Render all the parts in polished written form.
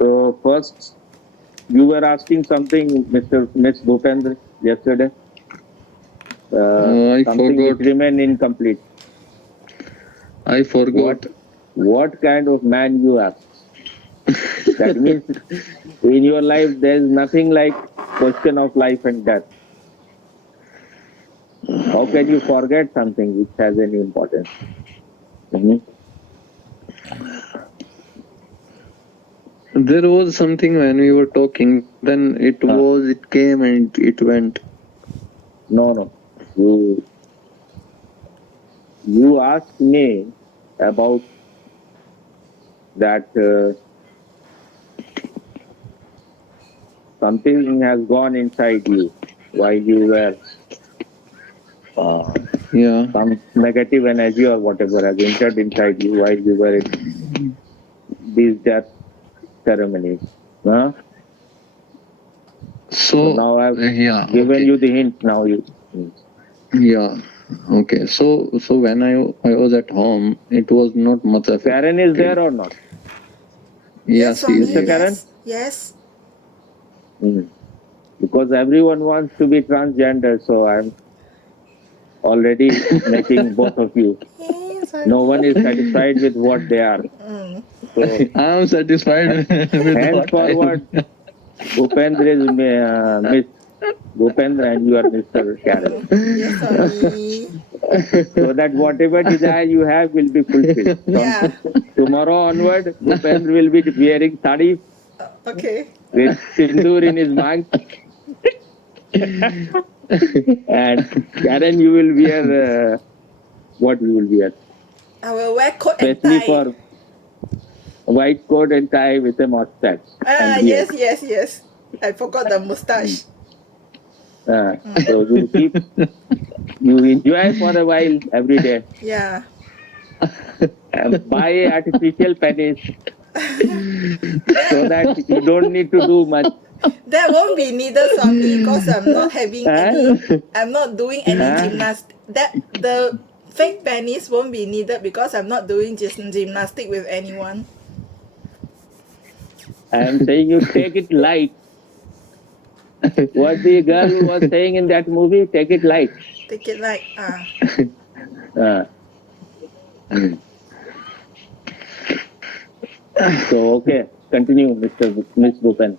So first, you were asking something, Miss Bhupendra, yesterday. I Something which forgot. remained incomplete. I forgot. What kind of man you are? That means in your life there is nothing like question of life and death. How can you forget something which has any importance? Mhm. There was something when we were talking, then it came and it went. No. You asked me about that something has gone inside you while you were some negative energy or whatever has entered inside you while you were in these death ceremonies. Huh? So now I've given you the hint. Now you. Yeah. Okay. So when I was at home, it was not much affected. Karen is there or not? Yes, he is Mr. here. Karen? Yes. Because everyone wants to be transgender, so I'm already making both of you. No one is satisfied with what they are. So I am satisfied with henceforward, Bhupendra is Miss Bhupendra and you are Mr. Karen. Yes, Swami. So that whatever desire you have will be fulfilled. Yeah. Tomorrow onward, Bhupendra will be wearing sari Okay. with sindoor in his mouth. And Karen, you will wear what you will wear? I will wear coat and Especially tie. for white coat and tie with a mustache and beard. Yes. I forgot the mustache. So you enjoy for a while every day. Yeah. And buy artificial pennies so that you don't need to do much. That won't be needed, Swami, because I'm not having I'm not doing any gymnastic. The fake pennies won't be needed because I'm not doing gymnastic with anyone. I am saying you take it light. What the girl was saying in that movie, take it light. Take it light. So okay, continue, Miss Bhupen.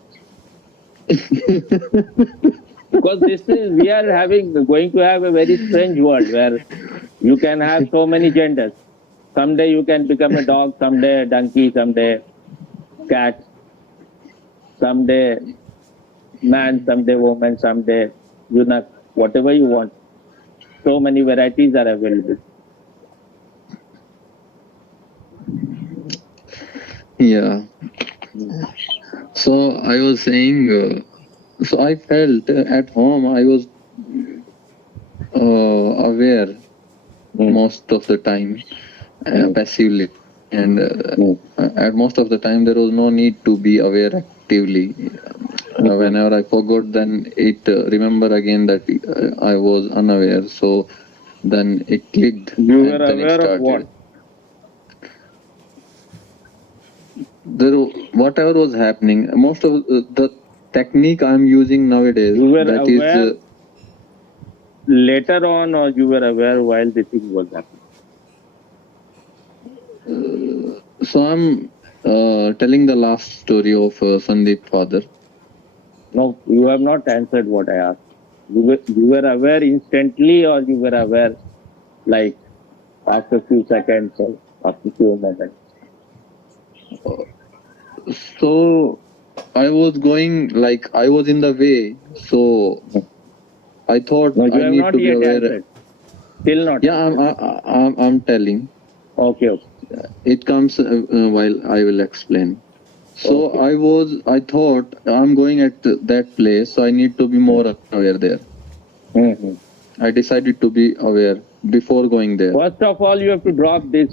Because we are going to have a very strange world where you can have so many genders. Someday you can become a dog, someday a donkey, someday cat, someday man, someday woman, someday eunuch, whatever you want. So many varieties are available. Yeah. So I was saying, so I felt at home I was aware most of the time, passively, and at most of the time there was no need to be aware actively. Whenever I forgot, then it remember again that I was unaware. So then it clicked. You were and then aware it started. of what? Whatever was happening, most of the technique I'm using nowadays. You were that aware is later on, or you were aware while the thing was happening? So I'm telling the last story of Sandeep father. No, you have not answered what I asked. You were aware instantly, or you were aware like after a few seconds or after a few moments? So I was going, like I was in the way. So I thought No, you I have need not to be yet aware. answered. Still not. Yeah, I'm telling. Okay. It comes while I will explain. So I thought I'm going at that place, so I need to be more aware there. I decided to be aware before going there. First of all, you have to drop this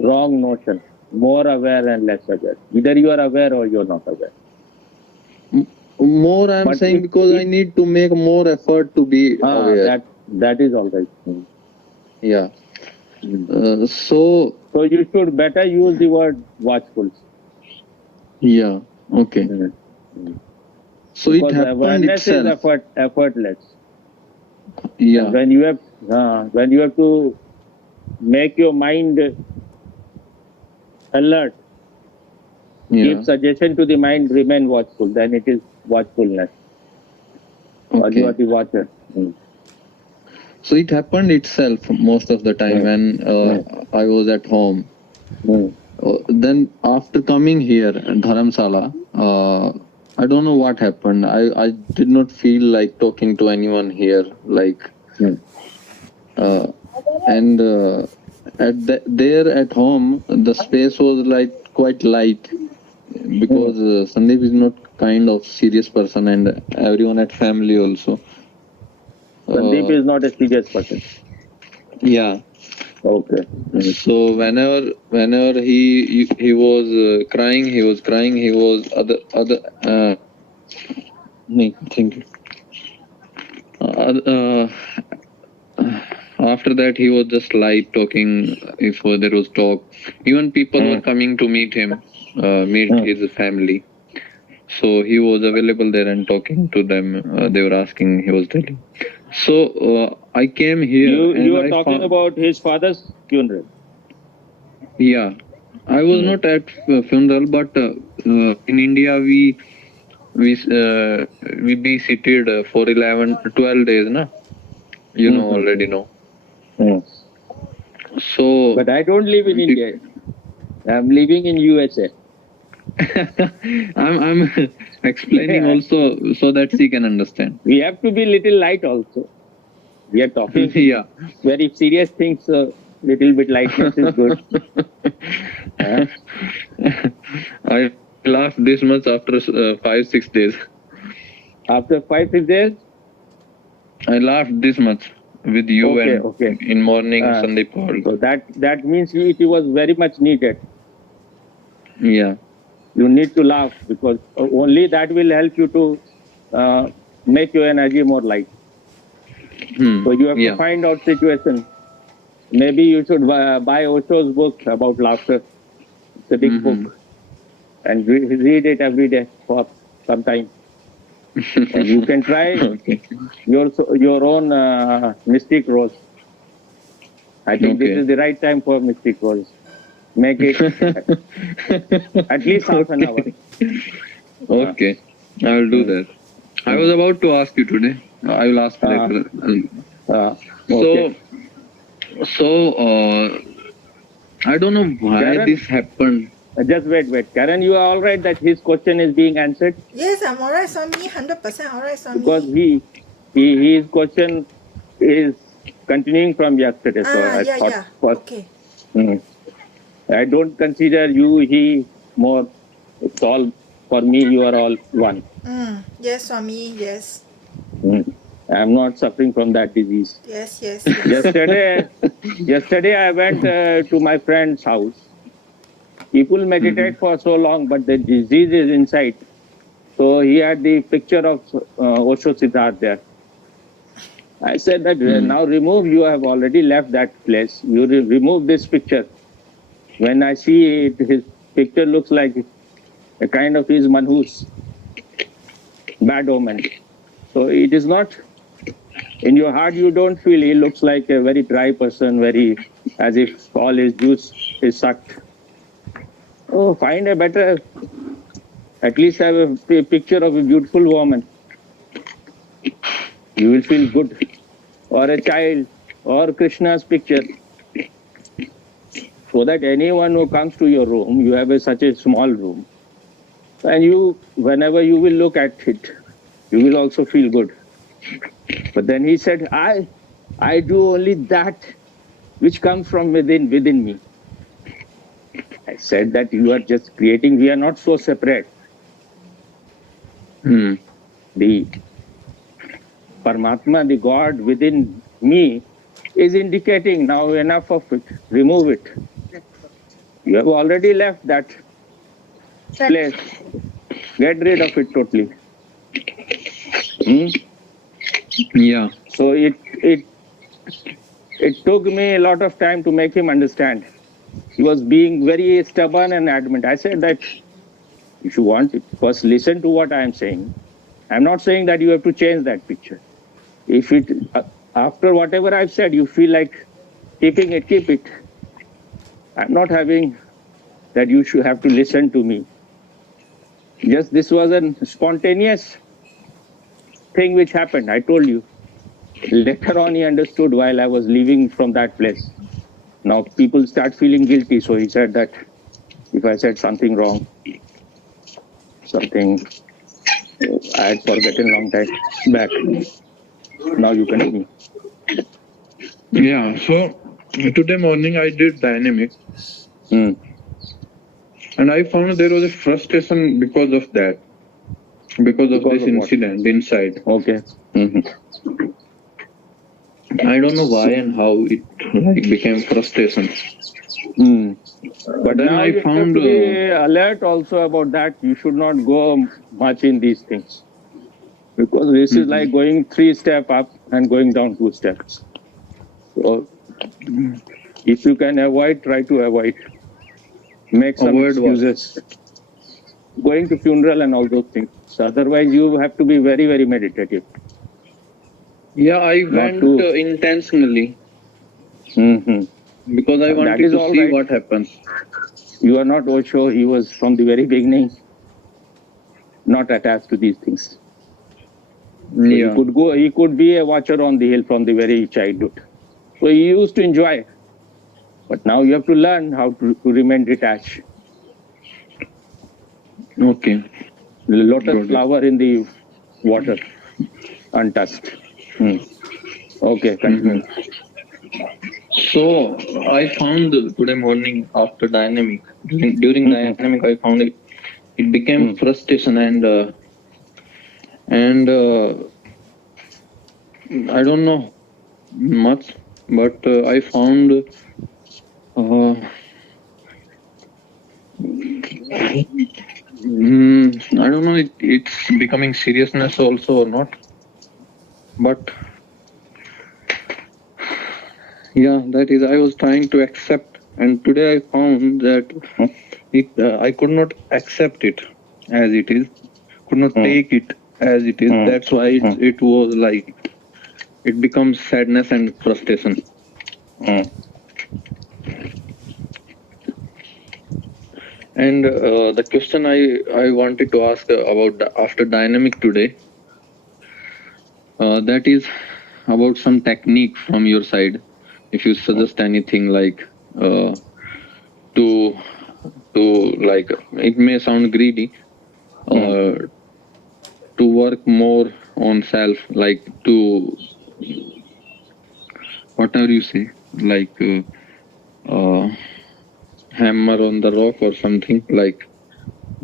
wrong notion. More aware and less aware. Either you are aware or you are not aware. More I'm saying because I need to make more effort to be aware. That is all right. Yeah. Okay. Mm. So it Because happened awareness is itself. effortless. Yeah. And when you have to make your mind alert, give Yeah. suggestion to the mind, remain watchful, then it is watchfulness. Or you are Okay. the watcher. Mm. So it happened itself most of the time Mm. when I was at home. Mm. Then after coming here, Dharamsala, I don't know what happened. I did not feel like talking to anyone here. Like, Mm. uh, and there at home, the space was like quite light because Sandeep is not kind of serious person, and everyone at family also. Sandeep Uh, is not a serious person. yeah. Okay. Mm. So whenever he was crying, he was other. No, thank you. Uh, After that, he was just light talking. If there was talk, even people were coming to meet him, meet his family. So he was available there and talking to them. They were asking. He was telling. So I came here You and are I talking found. about his father's funeral. Yeah, I was Mm. not at funeral, but in India we be seated for 12 days, na? You know, already know. Mm. So But I don't live in India. I'm living in USA. I'm explaining also so that she can understand. We have to be little light also. We are talking Yeah. very serious things, so little bit lightness is good. I laughed this much after 5-6 days. After 5 6 days, I laughed this much with you okay, and okay. in morning Sandeep called. So that means it was very much needed. Yeah. You need to laugh because only that will help you to make your energy more light. So you have to Yeah. find out situation. Maybe you should buy Osho's book about laughter. It's a big book, and read it every day for some time. And you can try Okay. your own mystic rose. I think this Okay. is the right time for mystic rose. Make it at least half an hour. Okay. I will do that. I was about to ask you today. I will ask later. Okay. So I don't know why Karen, this happened. just wait. Karen, you are all right that his question is being answered Yes, I'm alright, Swami. 100% alright, because Swami. his question is continuing from yesterday. So I Yeah, thought yeah. first, Okay. I don't consider you he more. It's all for me. You are all one. Yes, Swami. Yes. I'm not suffering from that disease. Yes. Yesterday I went to my friend's house. People meditate for so long, but the disease is inside. So he had the picture of Osho Siddharth there. I said that now remove, you have already left that place. You remove this picture. When I see it, his picture looks like a kind of his manhus, bad omen. So it is not, in your heart you don't feel he looks like a very dry person, very as if all his juice is sucked. Oh, find a better, at least have a picture of a beautiful woman. You will feel good. Or a child, or Krishna's picture. So that anyone who comes to your room, you have such a small room, and you, whenever you will look at it, you will also feel good. But then he said, I do only that which comes from within me. I said that you are just creating, we are not so separate. The Paramatma, the God within me, is indicating now enough of it, remove it. You have already left that place. Get rid of it totally. Yeah. So it took me a lot of time to make him understand. He was being very stubborn and adamant. I said that If you want, first listen to what I am saying. I'm not saying that you have to change that picture. If it after whatever I've said, you feel like keeping it, keep it. I'm not having that you should have to listen to me. Just this was a spontaneous thing which happened. I told you. Later on, he understood while I was leaving from that place. Now people start feeling guilty. So he said that if I said something wrong, something I had forgotten long time back. Now you continue. Yeah, so today morning I did dynamic, Mm. and I found there was a frustration because of that, because of this of what? incident inside. Okay. Mm-hmm. I don't know why and how it like became frustration. Mm. But Then now I you have found to be alert also about that. You should not go much in these things because this is like going 3 steps up and going down 2 steps. So if you can avoid, try to avoid. Make some avoid what? excuses. Going to funeral and all those things. So otherwise, you have to be very, very meditative. Yeah, I Not went to- intentionally Mhm. because I That wanted is to all see right. what happens. You are not Osho. He was from the very beginning not attached to these things. So Yeah. he could be a watcher on the hill from the very childhood. So he used to enjoy. But now you have to learn how to remain detached. Okay. Lotus Got it. flower in the water, untouched. Okay, continue. So I found today morning after dynamic, during dynamic, I found it became frustration and I don't know much, but I found I don't know it's becoming seriousness also or not, but yeah, that is I was trying to accept, and today I found that I could not accept it as it is, could not take it as it is. That's why it was like it becomes sadness and frustration. And the question I wanted to ask about after dynamic today, that is about some technique from your side. If you suggest anything like to like it may sound greedy, to work more on self, like to whatever you say, like hammer on the rock or something like,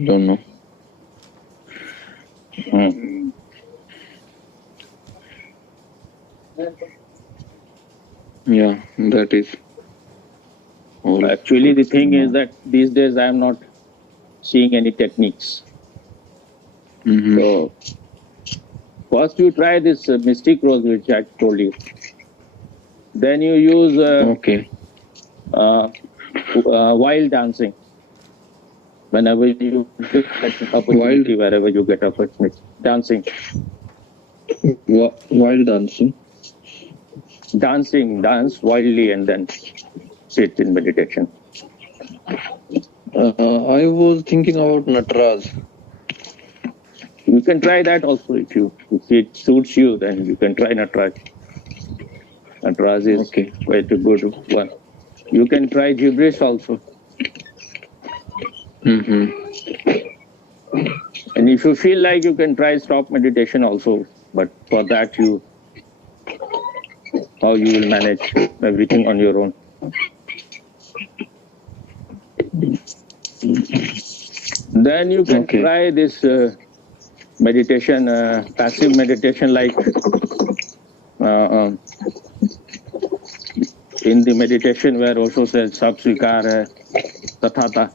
don't know. Yeah, that is all. Actually, the thing is that these days I am not seeing any techniques. So first you try this mystic rose which I told you. Then you use wild dancing. Whenever you get opportunity, wherever you get opportunity, dancing. Wild dancing. Dance wildly and then sit in meditation. I was thinking about Nataraj. You can try that also if it suits you. Then you can try Nataraj. Nataraj is quite a good one. You can try gibberish also. And if you feel like you can try stop meditation also, but for that how you will manage everything on your own. Then you can try this meditation, passive meditation, like in the meditation where Osho says sab svikar hai, tathata.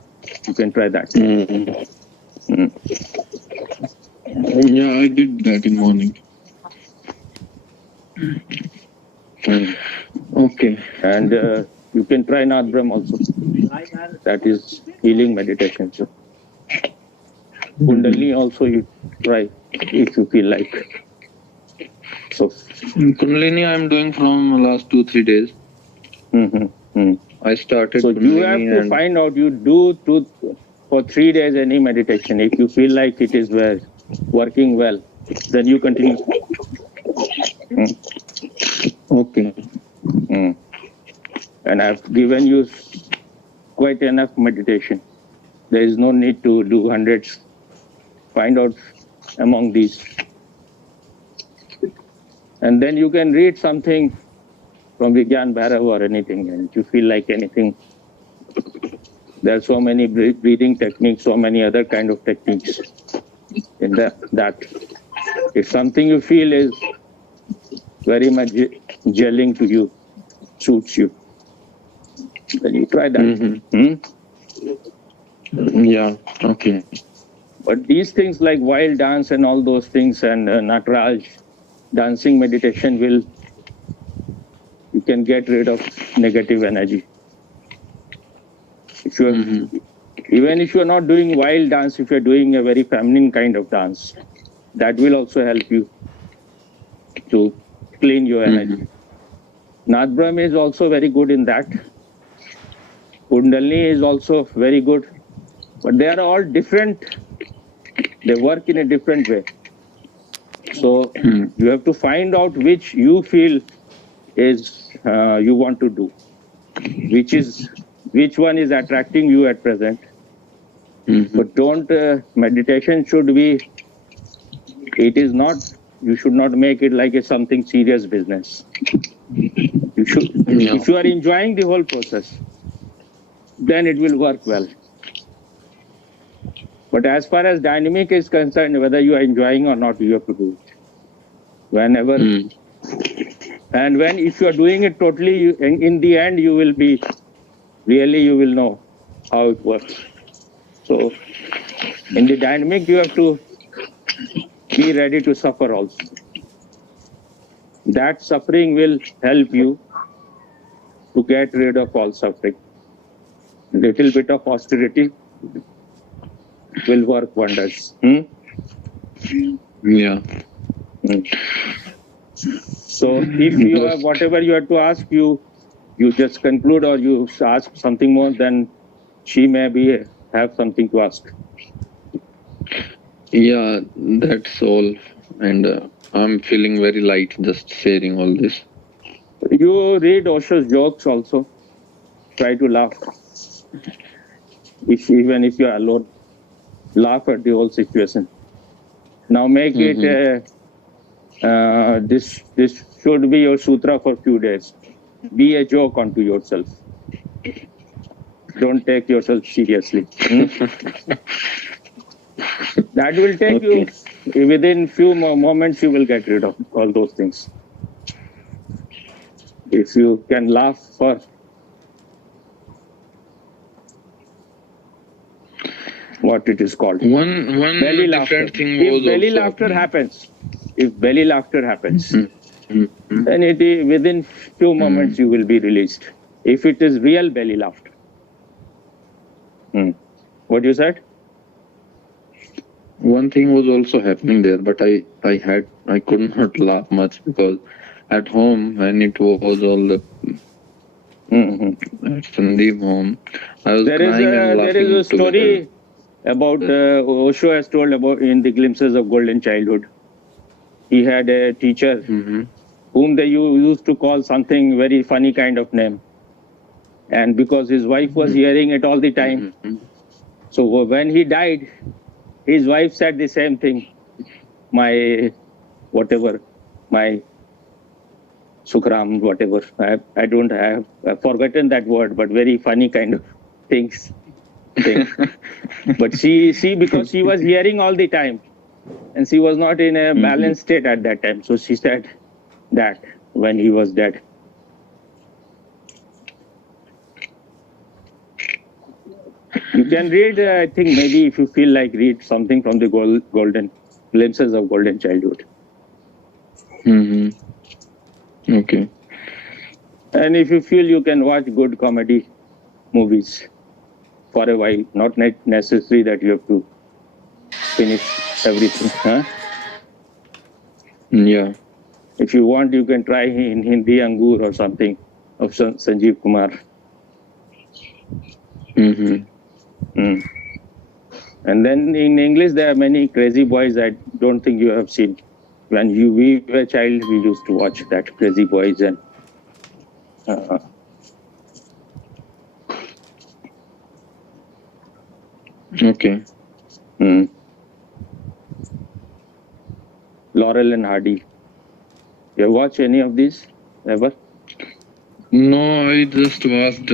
You can try that. Yeah, I did that in morning. Okay. And you can try Nath Brahm also. That is healing meditation. So. Kundalini also you try if you feel like. So, Kundalini I'm doing from last 2-3 days. I started so you have Kundalini to and find out. You do for 3 days any meditation. If you feel like it is working well, then you continue. okay. And I've given you quite enough meditation. There is no need to do hundreds. Find out among these. And then you can read something from Vigyan Bhairav or anything, and if you feel like anything, there are so many breathing techniques, so many other kind of techniques in that. If something you feel is very much gelling to you, suits you, then you try that. Yeah, okay. But these things like wild dance and all those things and Nataraj, dancing meditation you can get rid of negative energy. If you even if you are not doing wild dance, if you are doing a very feminine kind of dance, that will also help you to clean your energy. Nath Brahm is also very good in that. Kundalini is also very good, but they are all different. They work in a different way. So you have to find out which you feel is you want to do, which one is attracting you at present. But don't meditation should be. It is not. You should not make it like a something serious business. You should. If you are enjoying the whole process, then it will work well. But as far as dynamic is concerned, whether you are enjoying or not, you have to do it. Whenever and when if you are doing it totally, in the end you will be really you will know how it works. So in the dynamic you have to be ready to suffer also. That suffering will help you to get rid of all suffering. Little bit of austerity will work wonders. Yeah. So if you have whatever you have to ask, you just conclude or you ask something more, then she may have something to ask. Yeah, that's all. And I'm feeling very light just sharing all this. You read Osho's jokes also. Try to laugh. Even if you are alone, laugh at the whole situation. Now make it this should be your sutra for few days. Be a joke unto yourself. Don't take yourself seriously. That will take you within few moments. You will get rid of all those things. If you can laugh for what it is called one belly different laughter. thing If was belly also laughter happening. happens, then within few moments you will be released. If it is real belly laughter. What you said? One thing was also happening there, but I could not laugh much because at home when it was all the at Sandeep home, I was crying and laughing There is a story together. about Osho has told about in the glimpses of golden childhood. He had a teacher whom they used to call something very funny kind of name, and because his wife was hearing it all the time, so when he died, his wife said the same thing. My whatever, my Sukram, whatever. I don't have. I've forgotten that word, but very funny kind of things. But she because she was hearing all the time, and she was not in a balanced state at that time. So she said that when he was dead. You can read, I think maybe if you feel like read something from the golden glimpses of golden childhood. Okay. And if you feel you can watch good comedy movies for a while, not necessary that you have to finish everything. Huh? Yeah. If you want, you can try in Hindi Angur or something of Sanjeev Kumar. Mm-hmm. And then in English, there are many crazy boys I don't think you have seen. When we were a child, we used to watch that Crazy Boys and Okay. Laurel and Hardy. You have watched any of these ever? No, I just watched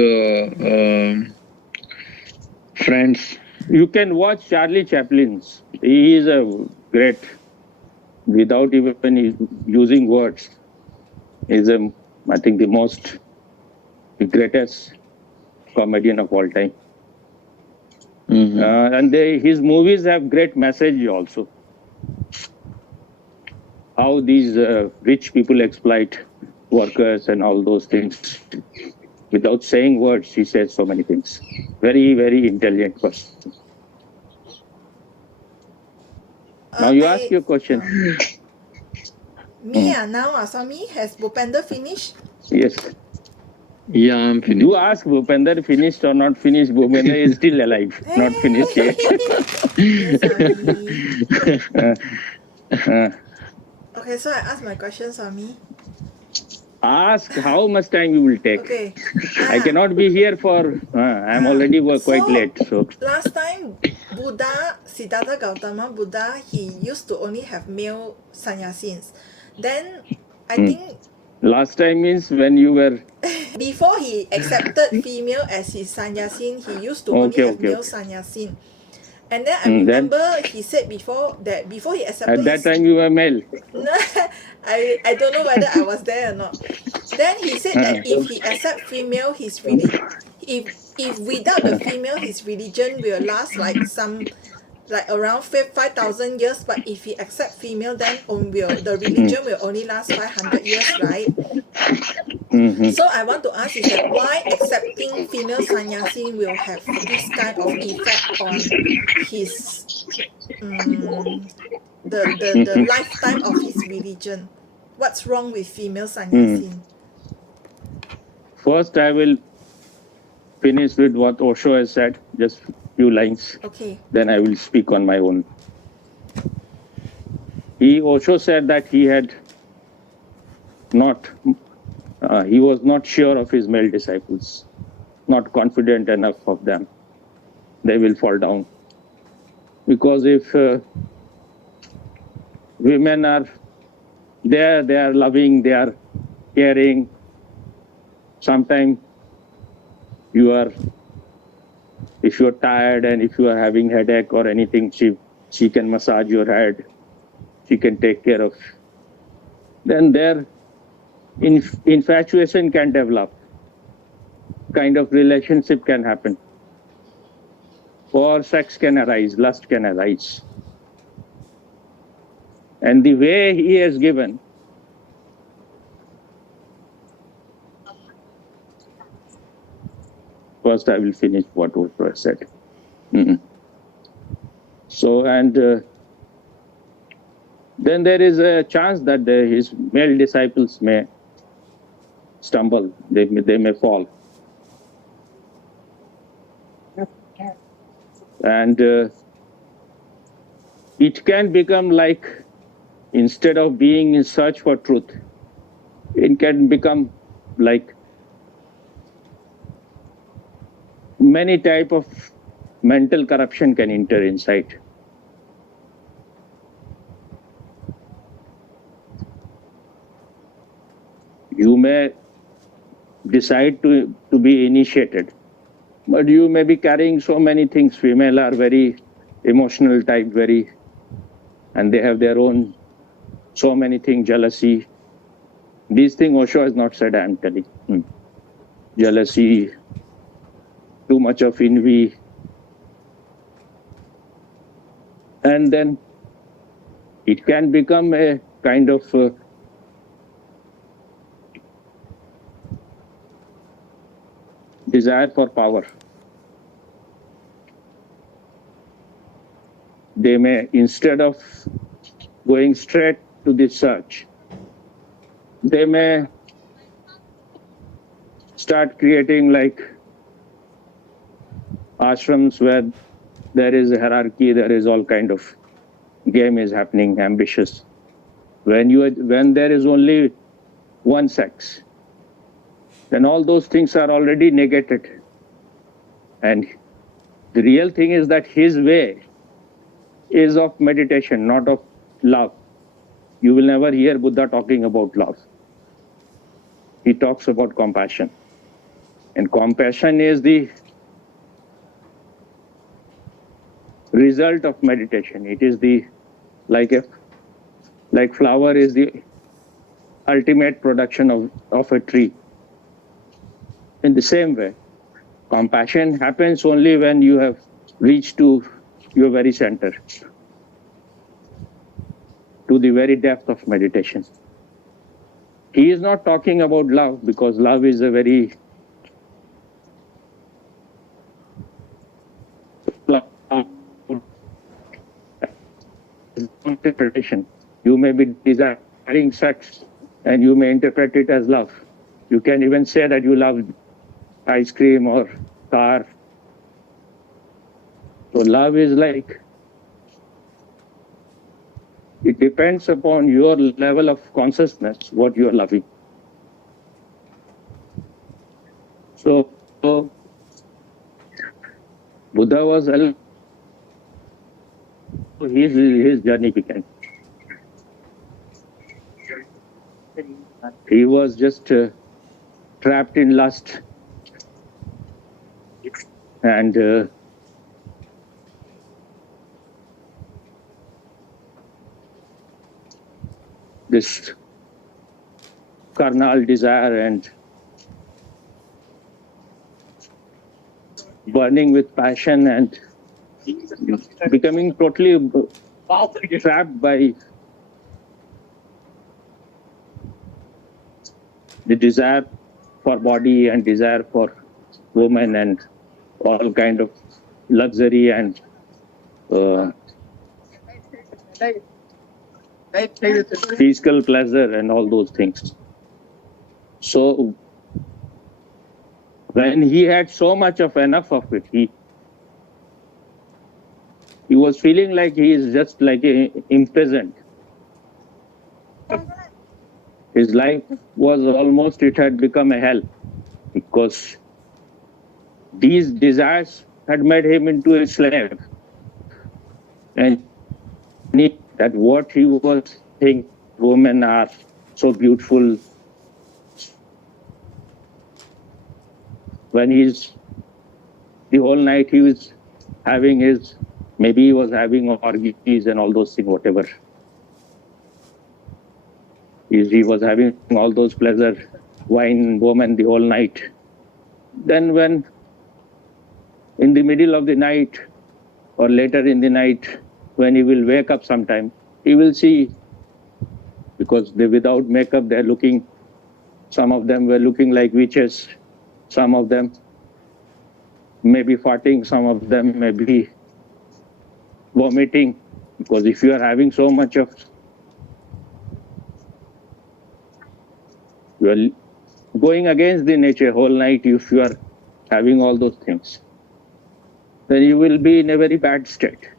Friends. You can watch Charlie Chaplin's. He is a great, without even using words. He's I think, the greatest comedian of all time. And his movies have great message also. How these rich people exploit workers and all those things. Without saying words, he says so many things. Very, very intelligent person. Now you ask your question. Now Swami, has Bhupender finished? Yes. Yeah, I'm finished. You ask Bhupender finished or not finished. Bhupender is still alive, not finished yet. Yes, Swami. Okay, so I ask my question, Swami. Ask how much time you will take. Okay. I cannot be here for. I'm already quite late. So last time, Buddha, Siddhartha Gautama Buddha, he used to only have male sannyasins. Then I think last time means when you were. Before he accepted female as his sannyasin, he used to only have male sannyasin. And then I remember he said before he accepted at that time you were male. No, I don't know whether I was there or not. Then he said that if he accept female, his if without the female, his religion will last like around 5,000 years. But if he accept female, then the religion will only last 500 years, right? So I want to ask is that why accepting female sannyasi will have this kind of effect on his the lifetime of his religion? What's wrong with female sannyasi? First, I will finish with what Osho has said, just few lines. Okay. Then I will speak on my own. Osho said that he was not sure of his male disciples, not confident enough of them. They will fall down. Because if women are there, they are loving, they are caring. Sometimes if you are tired and if you are having headache or anything, she can massage your head. She can take care of. Then their infatuation can develop. Kind of relationship can happen. Or sex can arise, lust can arise. And the way he has given, first I will finish what Osho has said. So, and then there is a chance that his male disciples may stumble, they may fall. And it can become like, instead of being in search for truth, it can become like many type of mental corruption can enter inside. You may decide to be initiated, but you may be carrying so many things. Female are very emotional type, and they have their own so many things, jealousy. These things Osho has not said, I am telling. Jealousy, too much of envy. And then it can become a kind of desire for power. they may, instead of going straight to the search, they may start creating like ashrams where there is a hierarchy, there is all kind of game is happening, ambitious. When there is only one sex, then all those things are already negated. And the real thing is that his way is of meditation, not of love. You will never hear Buddha talking about love. He talks about compassion. And compassion is the result of meditation. It is the like flower is the ultimate production of a tree. In the same way, compassion happens only when you have reached to your very center, to the very depth of meditation. He is not talking about love, because love is a very interpretation. You may be desiring sex and you may interpret it as love. You can even say that you love ice cream or car. So love is like, it depends upon your level of consciousness, what you are loving. So Buddha was, his journey began. He was just trapped in lust, and this carnal desire and burning with passion and becoming totally trapped by the desire for body and desire for women and all kind of luxury and physical pleasure and all those things. So when he had so much of enough of it, he was feeling like he is just like imprisoned. His life was almost, it had become a hell, because these desires had made him into a slave. And that what he was saying, women are so beautiful. When the whole night he was having maybe he was having orgies and all those things, whatever. He was having all those pleasure, wine, woman the whole night. Then when in the middle of the night or later in the night, when he will wake up sometime, he will see, because they without makeup, they're looking, some of them were looking like witches, some of them may be farting, some of them may be vomiting, because if you are having so much of, you are going against the nature whole night, if you are having all those things, then you will be in a very bad state.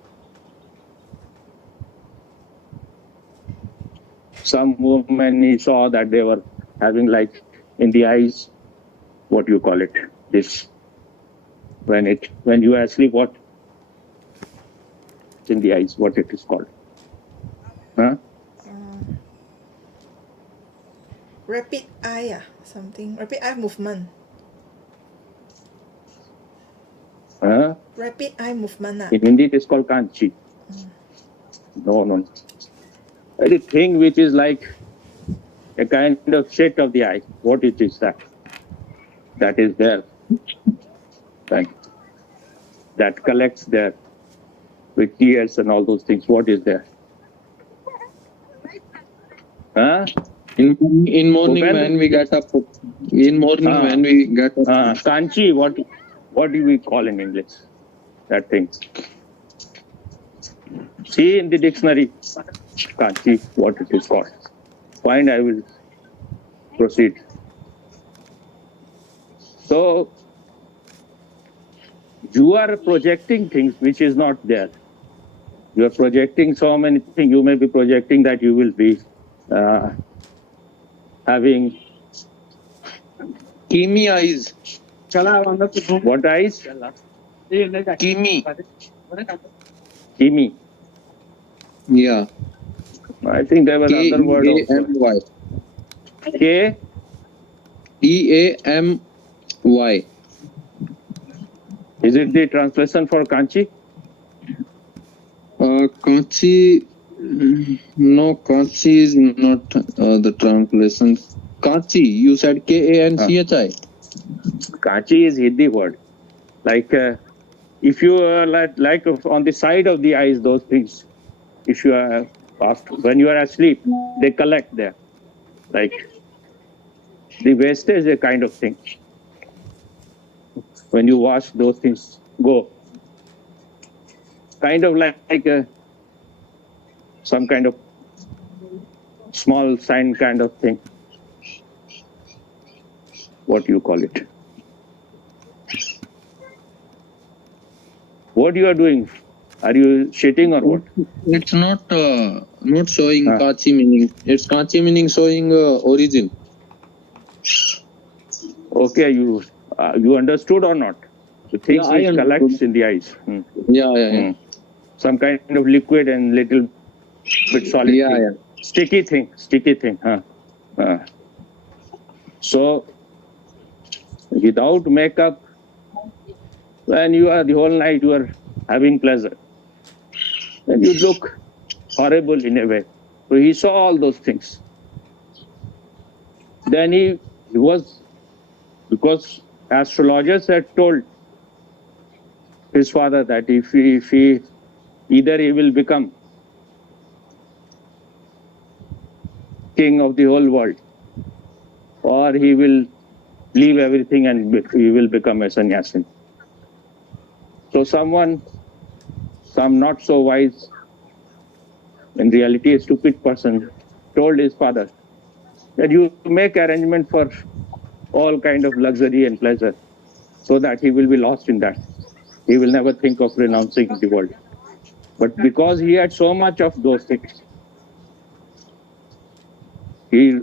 Some women, he saw that they were having like in the eyes, what you call it, this, when you are asleep, what in the eyes, what it is called? Huh? Rapid eye, something. Rapid eye movement. Huh? Rapid eye movement. In Hindi, it is called kanchi. No. Anything which is like a kind of shade of the eye, what it is that? That is there. Right. That collects there with tears and all those things. What is there? Huh? In morning Upendra? when we get up, in morning when we get up, Kanchi, what do we call in English? That thing. See in the dictionary, can't see what it is called. Fine, I will proceed. So you are projecting things which is not there. You are projecting so many things. You may be projecting that you will be having Kimi eyes. what eyes? Kimi. Kimi. Yeah. I think there was other word also. Keamy. K. Eamy. Is it the translation for Kanchi? Kanchi. No, Kanchi is not the translation. Kanchi. You said Kanchi. Kanchi is Hindi word. Like if you are like on the side of the eyes, those things. If you are when you are asleep, they collect there. Like the wastage, a kind of thing. When you wash, those things go. Kind of like some kind of small sign kind of thing. What you call it? What you are doing? Are you shitting or what? It's not showing Kachi meaning. It's Kachi meaning showing origin. Okay, you understood or not? The things which collects in the eyes. Yeah. Some kind of liquid and little bit solid thing. Yeah. Sticky thing. So without makeup, when you are the whole night you are having pleasure, then you look horrible in a way. So he saw all those things. Then he was, because astrologers had told his father that if he either he will become king of the whole world, or he will leave everything and he will become a sannyasin. So some not so wise, in reality a stupid person, told his father that you make arrangement for all kind of luxury and pleasure so that he will be lost in that. He will never think of renouncing the world. But because he had so much of those things, he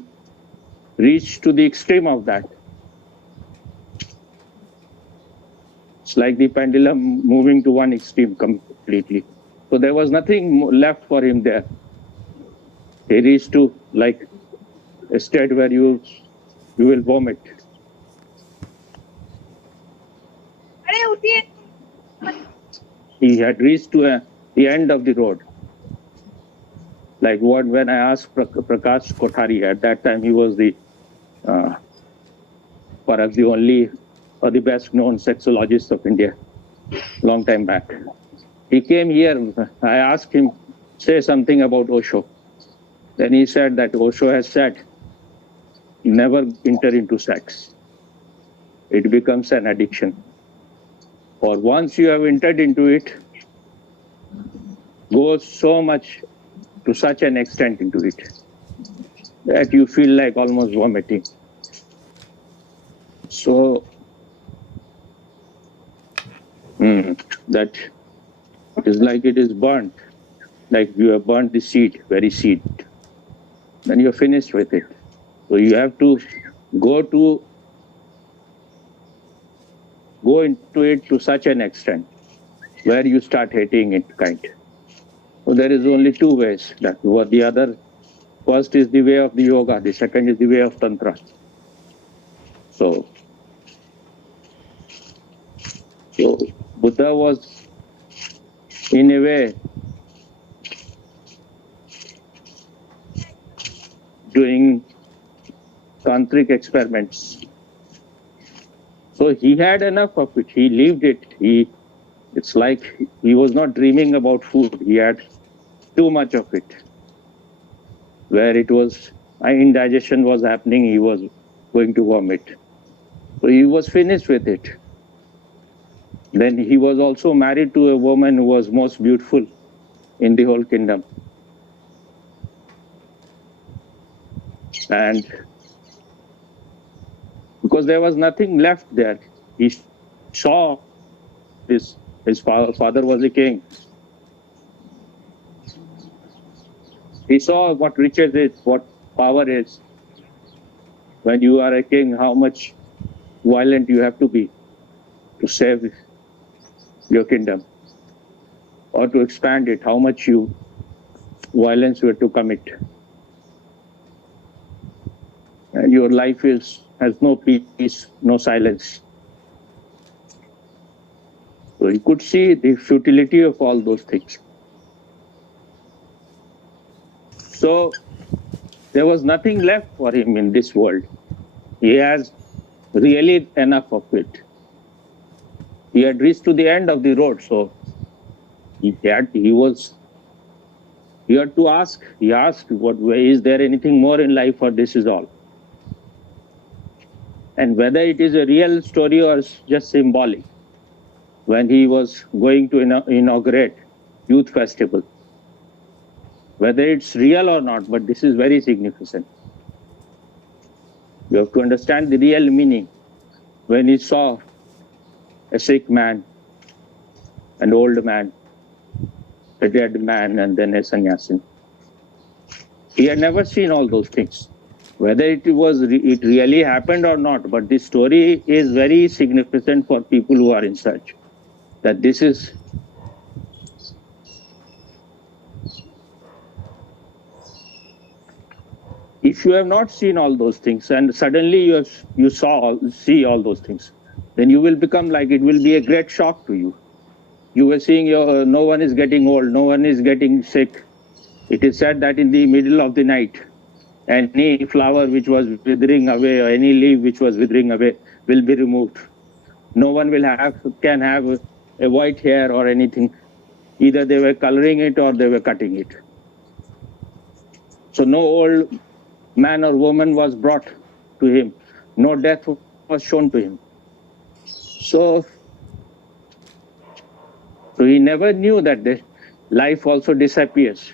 reached to the extreme of that. It's like the pendulum moving to one extreme completely. So there was nothing left for him there. He reached to like a state where you will vomit. He had reached to the end of the road. Like when I asked Prakash Kothari, at that time he was the perhaps the only or the best known sexologist of India, long time back. He came here, I asked him, say something about Osho. Then he said that Osho has said, never enter into sex. It becomes an addiction. Or once you have entered into it, go so much to such an extent into it that you feel like almost vomiting. So that is like it is burnt, like you have burnt the seed, very seed. Then you're finished with it. So you have to go into it to such an extent where you start hating it, kind. So there is only two ways. That what the other, first is the way of the yoga, the second is the way of tantra. So Buddha was in a way doing tantric experiments. So he had enough of it. He lived it. It's like he was not dreaming about food. He had too much of it. Where it was indigestion was happening, he was going to vomit. So he was finished with it. Then he was also married to a woman who was most beautiful in the whole kingdom. And because there was nothing left there, he saw this. His father was a king. He saw what riches is, what power is. When you are a king, how much violent you have to be to save your kingdom or to expand it, how much violence you have to commit. And your life has no peace, no silence. So you could see the futility of all those things. So there was nothing left for him in this world. He has really enough of it. He had reached to the end of the road, so he had to ask. He asked, "What is there anything more in life, or this is all?" And whether it is a real story or just symbolic, when he was going to inaugurate youth festival, whether it's real or not, but this is very significant. You have to understand the real meaning. When he saw a sick man, an old man, a dead man, and then a sannyasin, he had never seen all those things. Whether it really happened or not, but this story is very significant for people who are in search. That this is if you have not seen all those things and suddenly you see all those things, then you will become like, it will be a great shock to you. You were seeing no one is getting old, no one is getting sick. It is said that in the middle of the night, any flower which was withering away or any leaf which was withering away will be removed. No one can have a white hair or anything. Either they were coloring it or they were cutting it. So no old man or woman was brought to him. No death was shown to him. So he never knew that the life also disappears.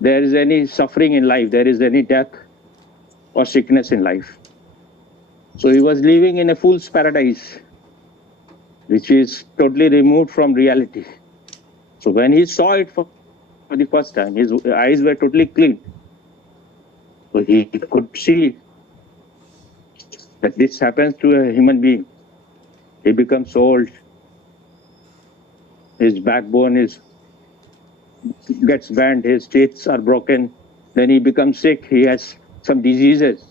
There is any suffering in life, there is any death or sickness in life. So he was living in a fool's paradise, which is totally removed from reality. So when he saw it for the first time, his eyes were totally clean. So he could see that this happens to a human being. He becomes old. His backbone gets bent. His teeth are broken. Then he becomes sick. He has some diseases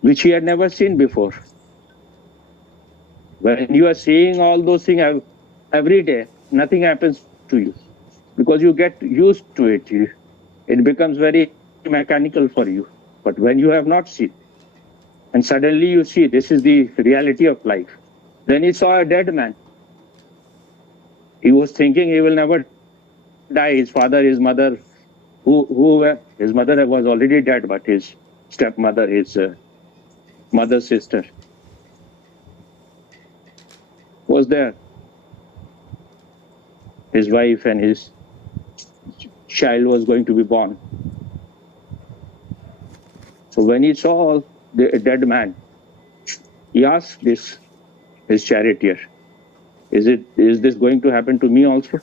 which he had never seen before. When you are seeing all those things every day, nothing happens to you because you get used to it. It becomes very mechanical for you. But when you have not seen, and suddenly you see this is the reality of life. Then he saw a dead man. He was thinking he will never die. His father, his mother, his mother was already dead, but his stepmother, his mother's sister, was there. His wife and his child was going to be born. So when he saw the dead man, he asked his charioteer, is this going to happen to me also?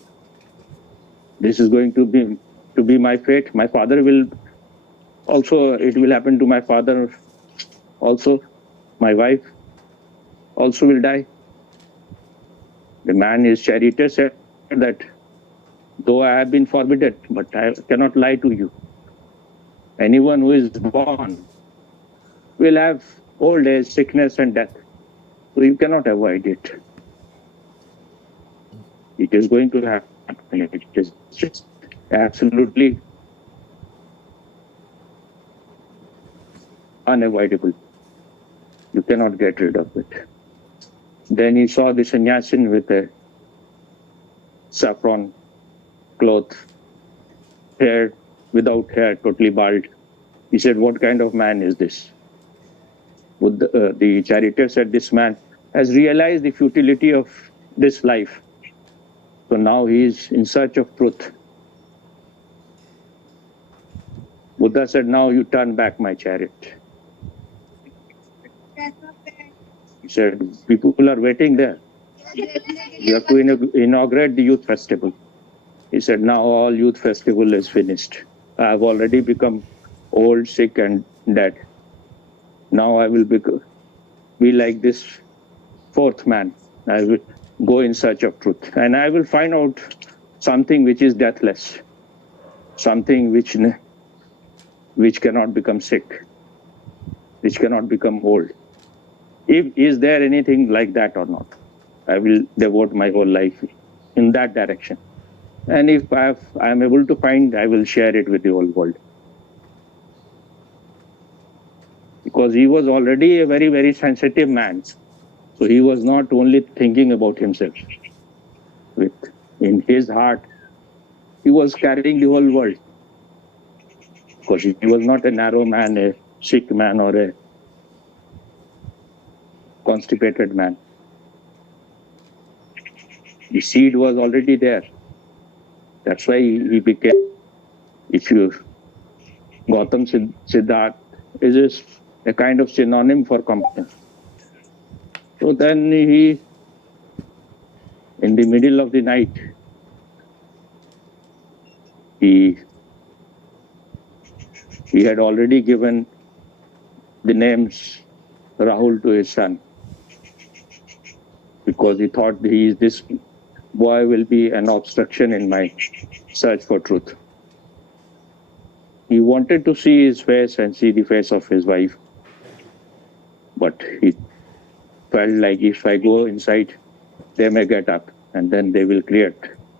This is going to be my fate. My father will also, it will happen to my father also. My wife also will die. The man, his charioteer, said that though I have been forbidden, but I cannot lie to you. Anyone who is born will have old age, sickness, and death. So you cannot avoid it. It is going to happen. It is just absolutely unavoidable. You cannot get rid of it. Then he saw the sannyasin with a saffron cloth, hair without hair, totally bald. He said, "What kind of man is this?" The charioteer said, "This man has realized the futility of this life. So now he is in search of truth. Buddha said, now you turn back my chariot. He said, people are waiting there. You have to inaugurate the youth festival. He said, now all youth festival is finished. I have already become old, sick, and dead. Now I will be like this fourth man. I will go in search of truth. And I will find out something which is deathless, something which cannot become sick, which cannot become old. Is there anything like that or not? I will devote my whole life in that direction. And if I am able to find, I will share it with the whole world. Because he was already a very, very sensitive man. So he was not only thinking about himself. In his heart, he was carrying the whole world. Because he was not a narrow man, a sick man, or a constipated man. The seed was already there. That's why he became, if you, Gautam Siddharth is a kind of synonym for competence. So then he, in the middle of the night, he had already given the names Rahul to his son because he thought this boy will be an obstruction in my search for truth. He wanted to see his face and see the face of his wife, but he felt like if I go inside, they may get up and then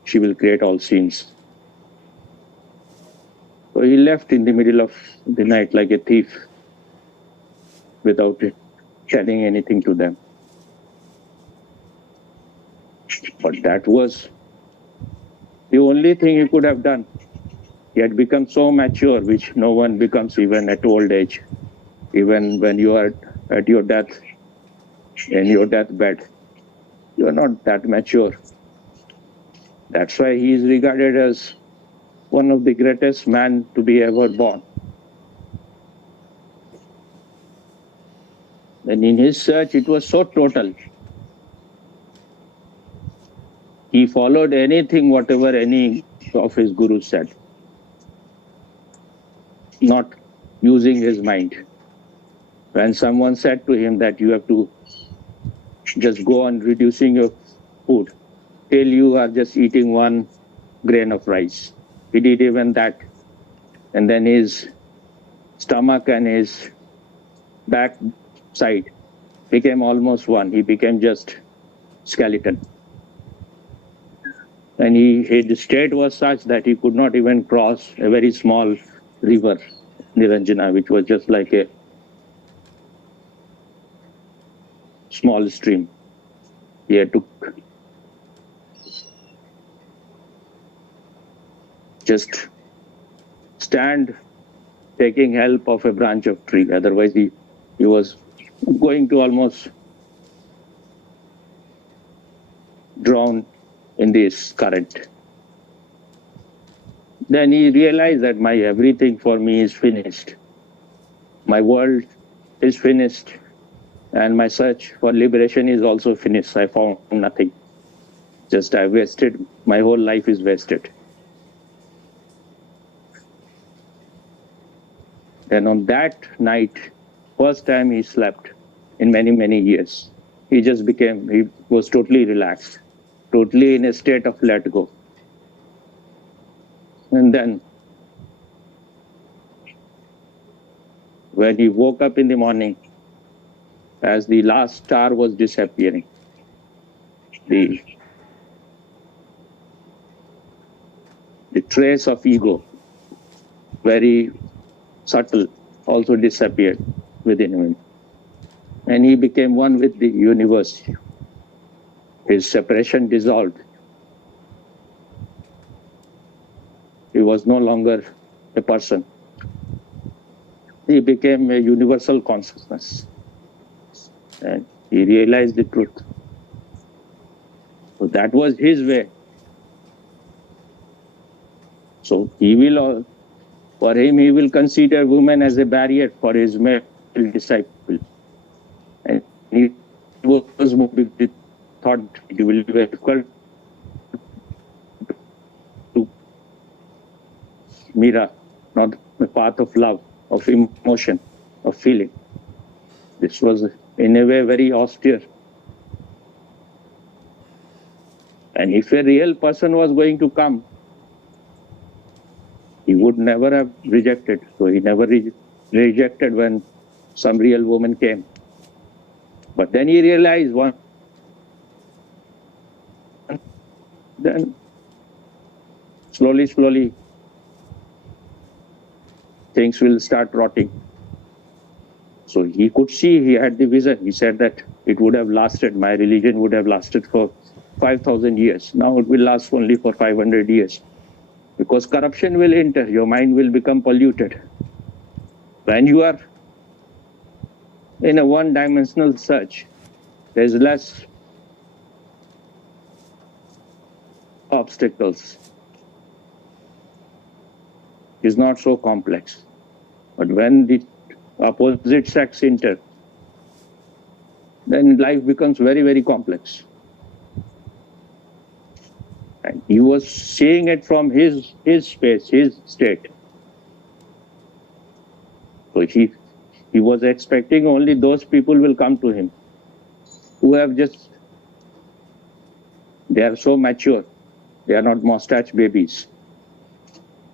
she will create all scenes. So he left in the middle of the night like a thief without telling anything to them. But that was the only thing he could have done. He had become so mature, which no one becomes even at old age. Even when you are at your death, in your deathbed, you are not that mature. That's why he is regarded as one of the greatest men to be ever born. And in his search, it was so total. He followed anything, whatever any of his gurus said, not using his mind. When someone said to him that you have to just go on reducing your food till you are just eating one grain of rice, he did even that. And then his stomach and his back side became almost one. He became just skeleton. And his state was such that he could not even cross a very small river, Niranjana, which was just like a small stream. He had to just stand taking help of a branch of tree. Otherwise, he was going to almost drown in this current. Then he realized that my everything for me is finished. My world is finished. And my search for liberation is also finished. I found nothing. Just I wasted, my whole life is wasted. Then on that night, first time he slept in many, many years, he was totally relaxed, totally in a state of let go. And then when he woke up in the morning, as the last star was disappearing, the trace of ego, very subtle, also disappeared within him. And he became one with the universe. His separation dissolved. He was no longer a person. He became a universal consciousness. And he realized the truth. So that was his way. So he will For him, he will consider women as a barrier for his male disciple. And he was thought it will be difficult to Mira, not the path of love, of emotion, of feeling. This was, in a way, very austere. And if a real person was going to come, he would never have rejected. So he never rejected when some real woman came. But then he realized one, then slowly, things will start rotting. So he could see, he had the vision. He said that it would have lasted, my religion would have lasted for 5,000 years. Now it will last only for 500 years. Because corruption will enter, your mind will become polluted. When you are in a one-dimensional search, there's less obstacles. It's not so complex. But when the opposite sex enter, then life becomes very, very complex. And he was seeing it from his space, his state. So he was expecting only those people will come to him who have just, they are so mature. They are not mustache babies.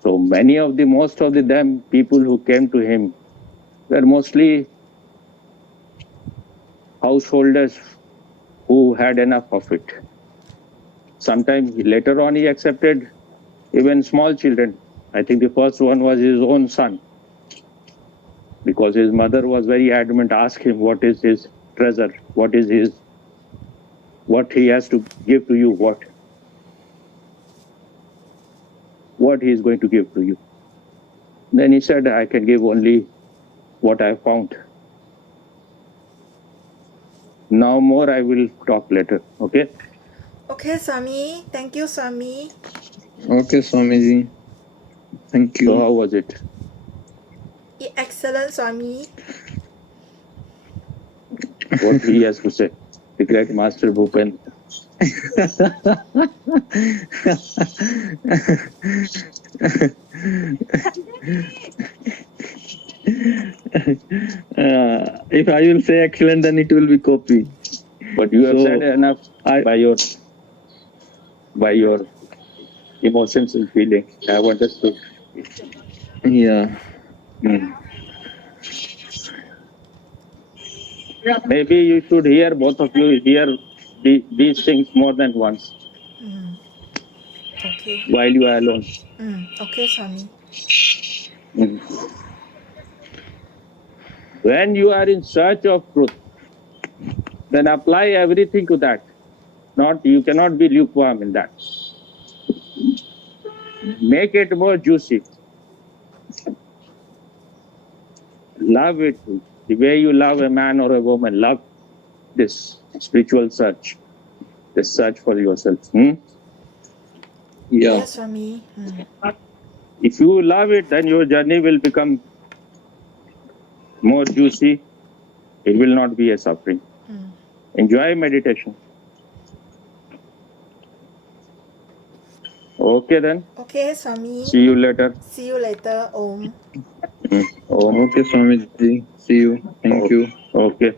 So most of them people who came to him were mostly householders who had enough of it. Sometimes later on he accepted even small children. I think the first one was his own son, because his mother was very adamant, ask him what is his treasure, what he has to give to you, what he is going to give to you. Then he said, I can give only what I have found. Now more I will talk later, okay? Okay, Swami. Thank you, Swami. Okay, Swamiji. Thank So you. how was it? Excellent, Swami. What he has to say, the great Master Bhupen. If I will say excellent, then it will be copy. But you have So, said enough by your emotions and feeling. I have understood. Yeah. Maybe you should hear, both of you hear these things more than once Okay. while you are alone. Okay, Swami. When you are in search of truth, then apply everything to that. You cannot be lukewarm in that. Make it more juicy. Love it the way you love a man or a woman. Love this spiritual search, this search for yourself. Yeah. Yes, Swami. If you love it, then your journey will become more juicy. It will not be a suffering. Enjoy meditation. Okay then. Okay, Swami. See you later. See you later. Om. Om. Okay, Swamiji. See you. Thank you. Okay.